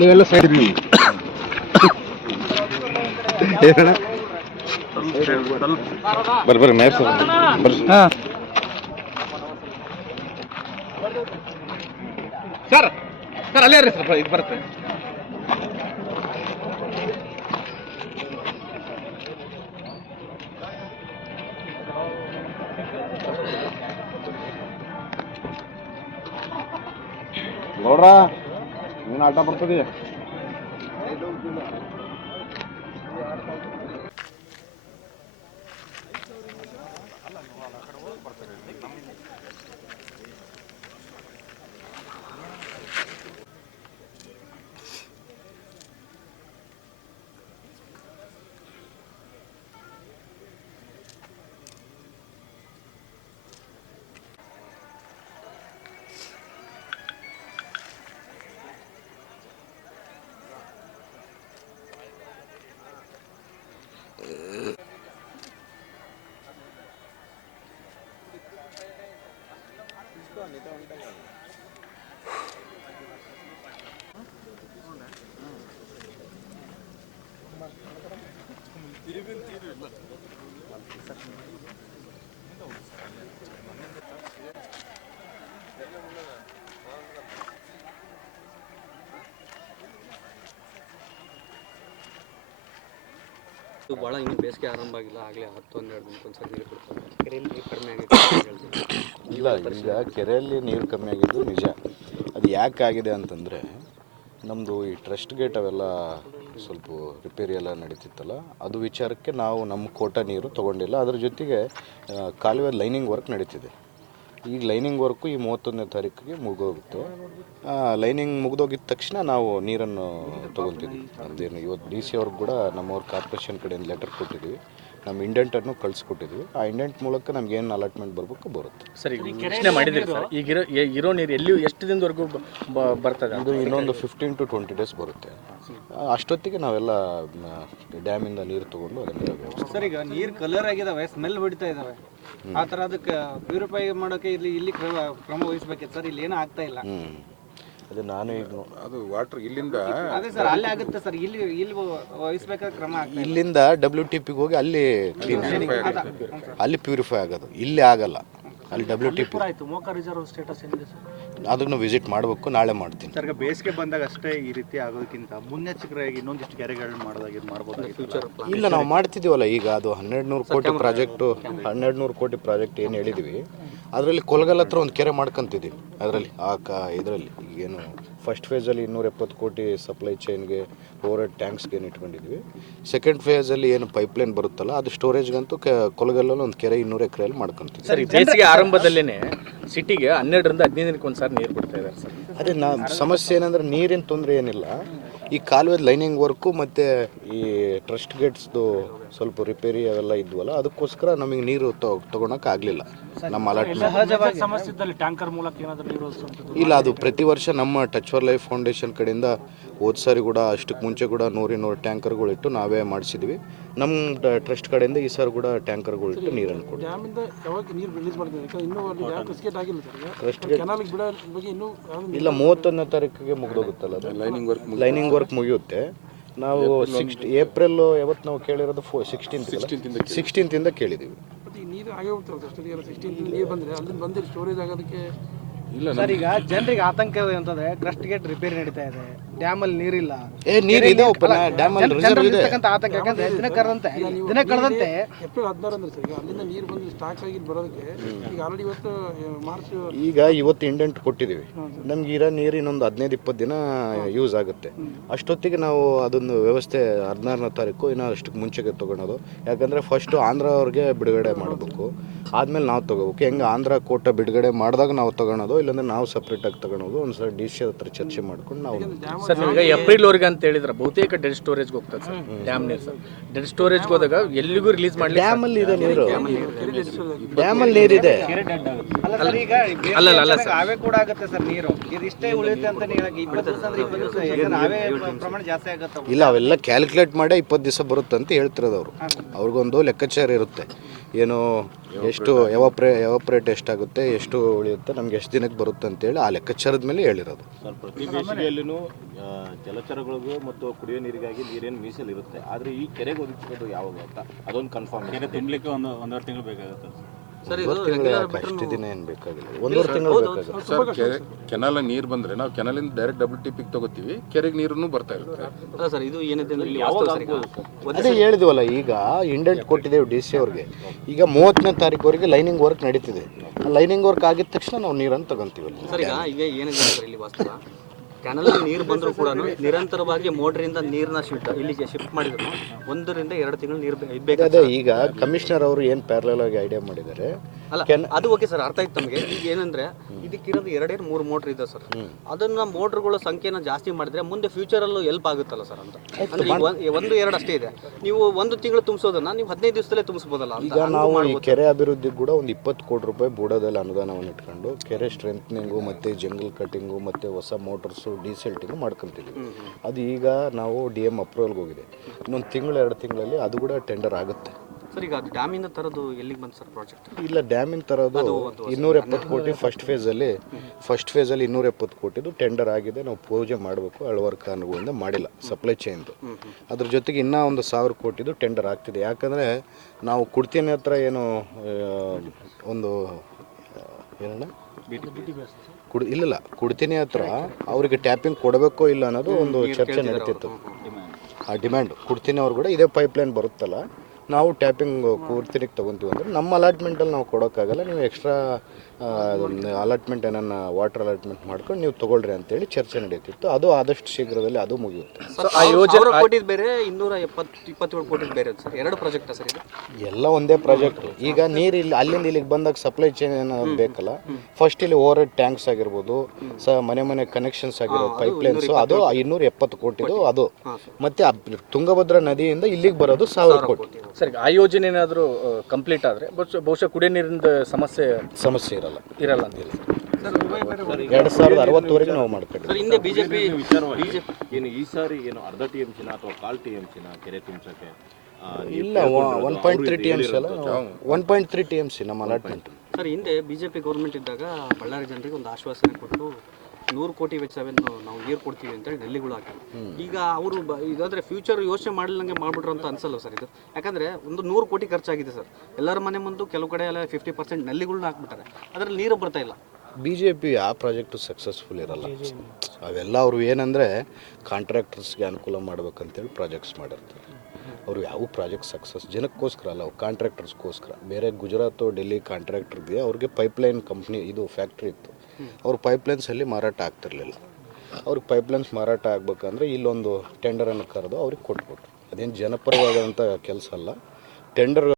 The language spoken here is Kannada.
ನೀವೆಲ್ಲ ಸೈಡ್ ಬರ್ರಿ ಮ್ಯಾಚ್ ಸರ್ ಸರ್ ಅಲ್ಲೇ ರೀ ಸರ್ ಇದು ಬರುತ್ತೆ. ನೋಡ್ರ ನೀನು ಆಟ ಬರ್ತದೆ. ಭಾಳ ಇನ್ನೂ ಬೇಸಿಗೆ ಆರಂಭ ಆಗಿಲ್ಲ, ಆಗಲೇ 10-12 ದಿನಕ್ಕೊಂದ್ಸರಿ ನೀರು ಬಿಡ್ತಾರೆ. ಕೆರೆಯಲ್ಲಿ ನೀರು ಕಡಿಮೆ ಆಗಿದೆ ಇಲ್ಲ, ಈಗ ಕೆರೆಯಲ್ಲಿ ನೀರು ಕಮ್ಮಿ ಆಗಿದ್ದು ನಿಜ. ಅದು ಯಾಕೆ ಆಗಿದೆ ಅಂತಂದರೆ ನಮ್ಮದು ಈ ಟ್ರಸ್ಟ್ ಗೇಟ್ ಅವೆಲ್ಲ ಸ್ವಲ್ಪ ರಿಪೇರಿ ಎಲ್ಲ ನಡೀತಿತ್ತಲ್ಲ, ಅದು ವಿಚಾರಕ್ಕೆ ನಾವು ನಮ್ಮ ಕೋಟ ನೀರು ತೊಗೊಂಡಿಲ್ಲ. ಅದ್ರ ಜೊತೆಗೆ ಕಾಲುವೆ ಲೈನಿಂಗ್ ವರ್ಕ್ ನಡೀತಿದೆ. ಈಗ ಲೈನಿಂಗ್ ವರ್ಕು ಈ 31ನೇ ತಾರೀಕಿಗೆ ಮುಗಿದೋಗುತ್ತೆ. ಲೈನಿಂಗ್ ಮುಗಿದೋಗಿದ ತಕ್ಷಣ ನಾವು ನೀರನ್ನು ತೊಗೊತಿದ್ವಿ. ಅದೇನು ಇವತ್ತು ಡಿ ಸಿ ಅವ್ರಿಗೆ ಕೂಡ ನಮ್ಮವ್ರ ಕಾರ್ಪೊರೇಷನ್ ಕಡೆಯಿಂದ ಲೆಟರ್ ಕೊಟ್ಟಿದ್ವಿ, ನಮ್ಮ ಇಂಡೆಂಟನ್ನು ಕಳಿಸ್ಕೊಟ್ಟಿದ್ವಿ. ಆ ಇಂಡೆಂಟ್ ಮೂಲಕ ನಮಗೇನು ಅಲಾಟ್ಮೆಂಟ್ ಬರುತ್ತೆ. ಸರ್ ಈಗ ಯೋಚನೆ ಮಾಡಿದ್ದೀರಿ ಸರ್, ಈಗ ಇರೋ ನೀರು ಎಲ್ಲಿ ಎಷ್ಟು ದಿನದವರೆಗೂ ಬರ್ತದೆ? ಇದು ಇನ್ನೊಂದು 15 to 20 days ಬರುತ್ತೆ. ಅಷ್ಟೊತ್ತಿಗೆ ನಾವೆಲ್ಲ ಡ್ಯಾಮಿಂದ ನೀರು ತೊಗೊಂಡು ಅದನ್ನು ಸರ್, ಈಗ ನೀರು ಕಲರ್ ಆಗಿದಾವೆ, ಸ್ಮೆಲ್ ಹೊಡಿತಾ ಇದ್ದಾವೆ. ಆ ಥರ ಅದಕ್ಕೆ ಪ್ಯೂರಿಫೈ ಮಾಡೋಕ್ಕೆ ಇಲ್ಲಿ ಕ್ರಮ ವಹಿಸ್ಬೇಕಿತ್ತು ಸರ್. ಇಲ್ಲಿ ಏನೂ ಆಗ್ತಾ ಇಲ್ಲ. ಅದು ನಾನು ಈಗ ಅದು ವಾಟರ್ ಇಲ್ಲಿಂದ ಅದೇ ಸರ್, ಅಲ್ಲೇ ಆಗುತ್ತೆ ಸರ್. ಇಲ್ಲಿ ವಹಿಸ್ಬೇಕಾದ ಕ್ರಮ ಆಗ್ತದೆ. ಇಲ್ಲಿಂದ WTPಗೆ ಹೋಗಿ ಅಲ್ಲಿ ಕ್ಲೀನ್ ಅಲ್ಲಿ ಪ್ಯೂರಿಫೈ ಆಗೋದು, ಇಲ್ಲಿ ಆಗಲ್ಲ. ಅಲ್ಲಿ WTP ಮೋಕ ರಿಸರ್ವ್ ಸ್ಟೇಟಸ್ ಏನಿದೆ ಸರ್? ಅದನ್ನು ವಿಸಿಟ್ ಮಾಡಬೇಕು, ನಾಳೆ ಮಾಡ್ತೀನಿ ಸರ್. ಬೇಸಿಗೆ ಬಂದಾಗ ಅಷ್ಟೇ ಈ ರೀತಿ ಆಗೋದಕ್ಕಿಂತ ಮುನ್ನೆಚ್ಚರಿಕೆಯಾಗಿ ಇನ್ನೊಂದಿಷ್ಟು ಕೆರೆಗಳು ಮಾಡ್ಬೋದು. ಫ್ಯೂಚರ್ ಇಲ್ಲ, ನಾವು ಮಾಡ್ತಿದ್ದೀವಲ್ಲ ಈಗ. ಅದು 1200 ಕೋಟಿ ಪ್ರಾಜೆಕ್ಟು, 1200 ಕೋಟಿ ಪ್ರಾಜೆಕ್ಟ್ ಏನು ಹೇಳಿದ್ವಿ, ಅದರಲ್ಲಿ ಕೊಲಗಲ್ ಹತ್ರ ಒಂದು ಕೆರೆ ಮಾಡ್ಕೊತಿದ್ದೀವಿ. ಅದರಲ್ಲಿ ಇದರಲ್ಲಿ ಏನು ಫಸ್ಟ್ ಫೇಸಲ್ಲಿ 270 ಕೋಟಿ ಸಪ್ಲೈ ಚೈನ್ಗೆ, ಓವರ್ ಹೆಡ್ ಟ್ಯಾಂಕ್ಸ್ಗೆ ಏನು ಇಟ್ಕೊಂಡಿದ್ವಿ. ಸೆಕೆಂಡ್ ಫೇಸಲ್ಲಿ ಏನು ಪೈಪ್ಲೈನ್ ಬರುತ್ತಲ್ಲ, ಅದು ಸ್ಟೋರೇಜ್ಗಂತೂ ಕೊಲಗಲ್ಲಲ್ಲಿ ಒಂದು ಕೆರೆ 200 ಎಕರೆಯಲ್ಲಿ ಮಾಡ್ಕೊತೀವಿ. ಸರ್, ಬೇಸಿಗೆ ಆರಂಭದಲ್ಲೇ ಸಿಟಿಗೆ 12ರಿಂದ 15 ದಿನಕ್ಕೆ ಒಂದು ಸಾರಿ ನೀರು ಬಿಡ್ತಾ ಇದ್ದಾರೆ ಸರ್. ಅದೇ ಸಮಸ್ಯೆ ಏನಂದರೆ ನೀರಿನ ತೊಂದರೆ ಏನಿಲ್ಲ. ಈ ಕಾಲುವೆ ಲೈನಿಂಗ್ ವರ್ಕು ಮತ್ತು ಈ ಟ್ರಸ್ಟ್ ಗೇಟ್ಸ್ದು ಸ್ವಲ್ಪ ರಿಪೇರಿ ಅವೆಲ್ಲ ಇದ್ವಲ್ಲ, ಅದಕ್ಕೋಸ್ಕರ ನಮಗೆ ನೀರು ತೊಗೊಳಕ್ಕೆ ಆಗಲಿಲ್ಲ. ನಮ್ಮ ಅಲಾಟ್ಮೆಂಟ್ ಸಮಸ್ಯೆ ಇದ್ದಲ್ಲಿ ಟ್ಯಾಂಕರ್ ಮೂಲಕ ಏನಾದರೂ ನೀರು ಇಲ್ಲ. ಅದು ಪ್ರತಿ ವರ್ಷ ನಮ್ಮ ಟಚ್ ಫಾರ್ ಲೈಫ್ ಫೌಂಡೇಶನ್ ಕಡೆಯಿಂದ ಹೋದ ಸಾರಿ ಕೂಡ ಅಷ್ಟಕ್ಕೆ ಮುಂಚೆ ಕೂಡ 100 ಟ್ಯಾಂಕರ್ಗಳಿಟ್ಟು ನಾವೇ ಮಾಡಿಸಿದ್ವಿ. ನಮ್ಮ ಟ್ರಸ್ಟ್ ಕಡೆಯಿಂದ ಈ ಸಾರಿ ಕೂಡ ಟ್ಯಾಂಕರ್ಗಳಿಟ್ಟು ನೀರನ್ನು ಕೊಡಿ. ಇಲ್ಲ, 31ನೇ ತಾರೀಕಿಗೆ ಮುಗಿದೋಗುತ್ತಲ್ಲ ಅದು ಲೈನಿಂಗ್ ವರ್ಕ್ ಮುಗಿಯುತ್ತೆ. ನಾವು ಏಪ್ರಿಲ್ ಯಾವತ್ತು ನಾವು ಕೇಳಿರೋದು 16th ಕೇಳಿದ್ದೀವಿ. ಸರ್, ಈಗ ಜನರಿಗೆ ಆತಂಕ ಅಂತಂದ್ರೆ ಟ್ರಸ್ಟ್ ಗೇಟ್ ರಿಪೇರಿ ನಡೀತಾ ಇದೆ, ಡ್ಯಾಮಲ್ಲಿ ನೀರಿಲ್ಲ. ಆತಂಕ ಯಾಕಂದ್ರೆ ದಿನ ಕಳೆದಂತೆ ಏಪ್ರಿಲ್ 16 ಅಂದ್ರೆ ಸರ್, ಅಲ್ಲಿಂದ ನೀರು ಬಂದು ಸ್ಟಾಕ್ ಆಗಿ ಬರೋದಕ್ಕೆ ಈಗ ಆಲ್ರೆಡಿ ಇವತ್ತು ಮಾರ್ಚ್. ಈಗ ಇವತ್ತು ಇಂಡೆಂಟ್ ಕೊಟ್ಟಿದ್ದೀವಿ, ನಮ್ಗೆ ಇರೋ ನೀರು ಇನ್ನೊಂದು 15-20 ದಿನ ಯೂಸ್ ಆಗುತ್ತೆ. ಅಷ್ಟೊತ್ತಿಗೆ ನಾವು ಅದೊಂದು ವ್ಯವಸ್ಥೆ 16ನೇ ತಾರೀಕು ಇನ್ನೂ ಅಷ್ಟಕ್ಕೆ ಮುಂಚೆಗೆ ತೊಗೊಳೋದು. ಯಾಕಂದರೆ ಫಸ್ಟು ಆಂಧ್ರ ಅವ್ರಿಗೆ ಬಿಡುಗಡೆ ಮಾಡಬೇಕು, ಆದಮೇಲೆ ನಾವು ತೊಗೋಬೇಕು. ಹೆಂಗೆ ಆಂಧ್ರ ಕೋಟ ಬಿಡುಗಡೆ ಮಾಡಿದಾಗ ನಾವು ತೊಗೊಳೋದು, ಇಲ್ಲಾಂದರೆ ನಾವು ಸಪ್ರೇಟಾಗಿ ತೊಗೊಳೋದು. ಒಂದು ಸಲ DC ಹತ್ರ ಚರ್ಚೆ ಮಾಡ್ಕೊಂಡು ನಾವು ಸರ್ ಈಗ ಏಪ್ರಿಲ್ವರೆಗೆ ಅಂತ ಹೇಳಿದ್ರೆ ಬಹುತೇಕ ಡೆಡ್ ಸ್ಟೋರೇಜ್ಗೆ ಹೋಗ್ತದೆ ಸರ್ ಡ್ಯಾಮ್ ನೀರು ಸರ್. ಡೆಡ್ ಸ್ಟೋರೇಜ್ಗೆ ಹೋದಾಗ ಎಲ್ಲಿಗೂ ರಿಲೀಸ್ ಮಾಡಲಿ ಡ್ಯಾಮಲ್ಲಿ ಇದೆ ನೀರು, ಡ್ಯಾಮಲ್ಲಿ ನೀರಿದೆ. ಅಲ್ಲ ಸರ್, ಈಗ ಅಲ್ಲ, ಆವೆ ಕೂಡ ಆಗುತ್ತೆ ಸರ್ ನೀರು. ಇದು ಇಷ್ಟೇ ಉಳಿಯುತ್ತೆ ಅಂತ ಹೇಳಕ್ಕೆ 20 ದಿವಸ ಅಂದ್ರೆ 20 ದಿವಸ, ಯಾಕಂದ್ರೆ ಆವೆ ಪ್ರಮಾಣ ಜಾಸ್ತಿ ಆಗುತ್ತೆ. ಇಲ್ಲ, ಅವೆಲ್ಲ ಕ್ಯಾಲ್ಕುಲೇಟ್ ಮಾಡೇ 20 ದಿವಸ ಬರುತ್ತೆ ಅಂತ ಹೇಳ್ತಿರೋದು ಅವರು. ಅವ್ರಿಗೊಂದು ಲೆಕ್ಕಾಚಾರ ಇರುತ್ತೆ, ಏನು ಎಷ್ಟು ಎವಾಪ್ರೇಟ್ ಎಷ್ಟಾಗುತ್ತೆ, ಎಷ್ಟು ಉಳಿಯುತ್ತೆ, ನಮ್ಗೆ ಎಷ್ಟು ದಿನಕ್ಕೆ ಬರುತ್ತೆ ಅಂತೇಳಿ ಆ ಲೆಕ್ಕಾಚಾರದ ಮೇಲೆ ಹೇಳಿರೋದು. ಸರ್, ಪ್ರತಿ ಬೇಸಿಗೆಯಲ್ಲೂ ಜಲಚರಗಳಿಗೂ ಮತ್ತು ಕುಡಿಯೋ ನೀರಿಗಾಗಿ ನೀರೇನು ಮೀಸಲು ಇರುತ್ತೆ, ಆದರೆ ಈ ಕೆರೆಗೆ ಒದಗಿಸೋದು ಯಾವಾಗ ಅಂತ ಅದೊಂದು ಕನ್ಫರ್ಮ್. ಕೆರೆ ತುಂಬಲಿಕ್ಕೆ ಒಂದೂವರೆ ತಿಂಗಳು ಬೇಕಾಗುತ್ತೆ ಸರ್. ಒಂದು ತಿಂಗಳು ಅಷ್ಟು ದಿನ ಏನು ಬೇಕಾಗಿಲ್ಲ, 1.5 ತಿಂಗಳು ಬೇಕಾಗುತ್ತೆ. ಸರ್, ಕೆನಾಲ ನೀರು ಬಂದರೆ ನಾವು ಕೆನಾಲಿಂದ ಡೈರೆಕ್ಟ್ ಡಬಲ್ ಟಿಪ್ಪಿಗೆ ತಗೋತೀವಿ, ಕೆರೆಗೆ ನೀರನ್ನು ಬರ್ತಾ ಇರುತ್ತೆ. ಅಲ್ಲ ಸರ್, ಇದು ಏನಿದೆ ಅಂದ್ರೆ ಇಲ್ಲಿ ವಾಸ್ತವ ಸರ್, ಈಗ ಅದೇ ಹೇಳಿದ್ವಲ್ಲ, ಈಗ ಇಂಡೆಂಟ್ ಕೊಟ್ಟಿದ್ದೇವೆ ಡಿ ಸಿ ಅವ್ರಿಗೆ. ಈಗ 30ನೇ ತಾರೀಕುವರೆಗೆ ಲೈನಿಂಗ್ ವರ್ಕ್ ನಡೀತಿದೆ. ಲೈನಿಂಗ್ ವರ್ಕ್ ಆಗಿದ ತಕ್ಷಣ ನಾವು ನೀರನ್ನು ತಗೊಂತೀವಿ. ಸರ್, ಈಗ ಏನಿದೆ ಸರ್ ಇಲ್ಲಿ ವಾಸ್ತವ, ಕ್ಯಾನಲ್ ನೀರು ಬಂದರೂ ಕೂಡ ನಿರಂತರವಾಗಿ ಮೋಟ್ರಿಂದ ನೀರನ್ನ ಇಲ್ಲಿಗೆ ಶಿಫ್ಟ್ ಮಾಡಿದ್ರು 1 ರಿಂದ 2 ತಿಂಗಳು ನೀರು ಬೇಕು. ಅದೇ ಈಗ ಕಮಿಷನರ್ ಅವರು ಏನು ಪ್ಯಾರಲಲ್ ಆಗಿ ಐಡಿಯಾ ಮಾಡಿದ್ದಾರೆ. ಅಲ್ಲ, ಅದು ಓಕೆ ಸರ್, ಅರ್ಥ ಆಯ್ತು ನಮಗೆ. ಈಗ ಏನಂದ್ರೆ ಇದಕ್ಕಿರೋದು 2-3 ಮೋಟ್ರ್ ಇದೆ ಸರ್. ಅದನ್ನ ಮೋಟ್ರ್ಗಳ ಸಂಖ್ಯೆನ ಜಾಸ್ತಿ ಮಾಡಿದ್ರೆ ಮುಂದೆ ಫ್ಯೂಚರ್ ಅಲ್ಲೂ ಹೆಲ್ಪ್ ಆಗುತ್ತಲ್ಲ ಸರ್ ಅಂತ. ಅಂದ್ರೆ ಈಗ 1-2 ಅಷ್ಟೇ ಇದೆ. ನೀವು 1 ತಿಂಗಳು ತುಂಬಿಸೋದನ್ನ ನೀವು 15 ದಿವಸದಲ್ಲೇ ತುಂಬಿಸಬಹುದಲ್ಲ ಅಂತ. ಈಗ ನಾವು ಈ ಕೆರೆ ಅಭಿವೃದ್ಧಿಗೆ ಕೂಡ ಒಂದು 20 ಕೋಟಿ ರೂಪಾಯಿ ಬೂಡೋದಲ್ಲಿ ಅನುದಾನವನ್ನು ಇಟ್ಕೊಂಡು ಕೆರೆ ಸ್ಟ್ರೆಂತ್ನಿಂಗು ಮತ್ತು ಜಂಗಲ್ ಕಟಿಂಗು ಮತ್ತು ಹೊಸ ಮೋಟರ್ಸು ಡಿಸೆಲ್ಟಿಂಗು ಮಾಡ್ಕೊತಿದ್ವಿ. ಅದು ಈಗ ನಾವು DM ಅಪ್ರೂವಲ್ಗೆ ಹೋಗಿದೆ. ಇನ್ನೊಂದು 1-2 ತಿಂಗಳಲ್ಲಿ ಅದು ಕೂಡ ಟೆಂಡರ್ ಆಗುತ್ತೆ ಸರ್. ಈಗ ಅದು ಡ್ಯಾಮಿಂದ ತರೋದು ಎಲ್ಲಿಗೆ ಬಂತು ಸರ್ ಪ್ರಾಜೆಕ್ಟ್? ಇಲ್ಲ, ಡ್ಯಾಮಿನ ತರೋದು 270 ಕೋಟಿ ಫಸ್ಟ್ ಫೇಸಲ್ಲಿ 270 ಕೋಟಿದು ಟೆಂಡರ್ ಆಗಿದೆ. ನಾವು ಪೂಜೆ ಮಾಡಬೇಕು, ಹಲವಾರು ಕಾರಣಗಳಿಂದ ಮಾಡಿಲ್ಲ ಸಪ್ಲೈ ಚೈನ್ದು. ಅದ್ರ ಜೊತೆಗೆ ಇನ್ನೂ ಒಂದು 1000 ಕೋಟಿದು ಟೆಂಡರ್ ಆಗ್ತಿದೆ. ಯಾಕಂದರೆ ನಾವು ಕುಡ್ತಿನ ಹತ್ರ ಏನು ಒಂದು ಏನಣ್ಣ ಇಲ್ಲ ಕುಡ್ತಿನಿ ಹತ್ರ ಅವರಿಗೆ ಟ್ಯಾಪಿಂಗ್ ಕೊಡಬೇಕೋ ಇಲ್ಲ ಅನ್ನೋದು ಒಂದು ಚರ್ಚೆ ನಡೀತಿತ್ತು. ಆ ಡಿಮ್ಯಾಂಡು ಕುಡ್ತಿನಿ ಅವ್ರು ಕೂಡ ಇದೇ ಪೈಪ್ಲೈನ್ ಬರುತ್ತಲ್ಲ, ನಾವು ಟ್ಯಾಪಿಂಗ್ ಕುಡ್ತಿನಿಗೆ ತೊಗೊತೀವಿ ಅಂದರೆ ನಮ್ಮ ಅಲಾಟ್ಮೆಂಟಲ್ಲಿ ನಾವು ಕೊಡೋಕ್ಕಾಗಲ್ಲ, ನೀವು ಎಕ್ಸ್ಟ್ರಾ ಅಲಾಟ್ಮೆಂಟ್ ಏನನ್ನ ವಾಟರ್ ಅಲಾಟ್ಮೆಂಟ್ ಮಾಡ್ಕೊಂಡು ನೀವು ತೊಗೊಳ್ರಿ ಅಂತೇಳಿ ಚರ್ಚೆ ನಡೀತಿತ್ತು. ಅದು ಆದಷ್ಟು ಶೀಘ್ರದಲ್ಲಿ ಅದು ಮುಗಿಯುತ್ತೆ. ಆ ಯೋಜನೆ ಕೋಟಿ ಬೇರೆ 227 ಕೋಟಿ ಬೇರೆ ಸರ್. 2 ಪ್ರಾಜೆಕ್ಟ್ ಸರ್ ಇದು? ಎಲ್ಲ ಒಂದೇ ಪ್ರಾಜೆಕ್ಟ್. ಈಗ ನೀರು ಇಲ್ಲಿ ಅಲ್ಲಿಂದ ಇಲ್ಲಿಗೆ ಬಂದಾಗ ಸಪ್ಲೈ ಚೈನ್ ಏನಾದ್ರು ಬೇಕಲ್ಲ, ಫಸ್ಟ್ ಇಲ್ಲಿ ಓವರ್ ಹೆಡ್ ಟ್ಯಾಂಕ್ಸ್ ಆಗಿರ್ಬೋದು, ಮನೆ ಕನೆಕ್ಷನ್ಸ್ ಆಗಿರೋ ಪೈಪ್ಲೈನ್ಸು, ಅದು 270 ಕೋಟಿದು ಅದು. ಮತ್ತು ತುಂಗಭದ್ರಾ ನದಿಯಿಂದ ಇಲ್ಲಿಗೆ ಬರೋದು 1000 ಕೋಟಿ. ಸರ್, ಆ ಯೋಜನೆ ಏನಾದರೂ ಕಂಪ್ಲೀಟ್ ಆದರೆ ಬಹುಶಃ ಕುಡಿಯೋ ನೀರಿನ ಸಮಸ್ಯೆ ಇರಲ್ಲ ಅಂತ ಹೇಳಿ 2060ವರೆಗೆ ನಾವು ಮಾಡ್ತೀವಿ. ಹಿಂದೆ ಬಿಜೆಪಿ ಏನು ಈ ಸಾರಿ ಏನು ಅರ್ಧ TMCನ ಅಥವಾ 1/4 TMCನ ಕೆರೆ ತುಂಬಿಸಕ್ಕೆ? ಇಲ್ಲ, 1.3 TMC ಅಲ್ಲ, 1.3 TMC ನಮ್ಮ ಅಲಾಟ್ಮೆಂಟ್. ಸರ್, ಹಿಂದೆ ಬಿಜೆಪಿ ಗೌರ್ಮೆಂಟ್ ಇದ್ದಾಗ ಬಳ್ಳಾರಿ ಜನರಿಗೆ ಒಂದು ಆಶ್ವಾಸನೆ ಕೊಟ್ಟು 100 ಕೋಟಿ ವೆಚ್ಚವನ್ನು ನಾವು ನೀರು ಕೊಡ್ತೀವಿ ಅಂತೇಳಿ ನೆಲ್ಲಿಗಳು ಹಾಕಿದ್ರು. ಈಗ ಅವರು ಇದಾದರೆ ಫ್ಯೂಚರ್ ಯೋಚನೆ ಮಾಡಲಿಲ್ಲಂಗೆ ಮಾಡಿಬಿಟ್ರು ಅಂತ ಅನ್ಸಲ್ಲ ಸರ್ ಇದು? ಯಾಕಂದರೆ ಒಂದು 100 ಕೋಟಿ ಖರ್ಚಾಗಿದೆ ಸರ್. ಎಲ್ಲರ ಮನೆ ಮುಂದೆ ಕೆಲವು ಕಡೆ ಎಲ್ಲ 50% ನೆಲ್ಲಿಗಳನ್ನ ಹಾಕ್ಬಿಟ್ಟಾರೆ, ಅದರಲ್ಲಿ ನೀರು ಬರ್ತಾ ಇಲ್ಲ. BJP ಆ ಪ್ರಾಜೆಕ್ಟು ಸಕ್ಸಸ್ಫುಲ್ ಇರಲ್ಲ. ಅವೆಲ್ಲ ಅವರು ಏನಂದರೆ ಕಾಂಟ್ರಾಕ್ಟರ್ಸ್ಗೆ ಅನುಕೂಲ ಮಾಡ್ಬೇಕಂತೇಳಿ ಪ್ರಾಜೆಕ್ಟ್ಸ್ ಮಾಡಿರ್ತಾರೆ. ಅವರು ಯಾವ ಪ್ರಾಜೆಕ್ಟ್ ಸಕ್ಸಸ್ ಜನಕ್ಕೋಸ್ಕರ ಅಲ್ಲ, ಅವ್ರು ಕಾಂಟ್ರಾಕ್ಟರ್ಸ್ಗೋಸ್ಕರ. ಬೇರೆ ಗುಜರಾತು ಡೆಲ್ಲಿ ಕಾಂಟ್ರಾಕ್ಟರ್ಗೆ ಅವ್ರಿಗೆ ಪೈಪ್ಲೈನ್ ಕಂಪ್ನಿ ಇದು ಫ್ಯಾಕ್ಟ್ರಿ ಇತ್ತು, ಅವ್ರ ಪೈಪ್ಲೈನ್ಸಲ್ಲಿ ಮಾರಾಟ ಆಗ್ತಿರ್ಲಿಲ್ಲ. ಅವ್ರಿಗೆ ಪೈಪ್ಲೈನ್ಸ್ ಮಾರಾಟ ಆಗಬೇಕಂದ್ರೆ ಇಲ್ಲೊಂದು ಟೆಂಡರನ್ನು ಕರೆದು ಅವ್ರಿಗೆ ಕೊಟ್ಬಿಟ್ರು. ಅದೇನು ಜನಪರವಾದಂಥ ಕೆಲಸ ಅಲ್ಲ. ಟೆಂಡರ್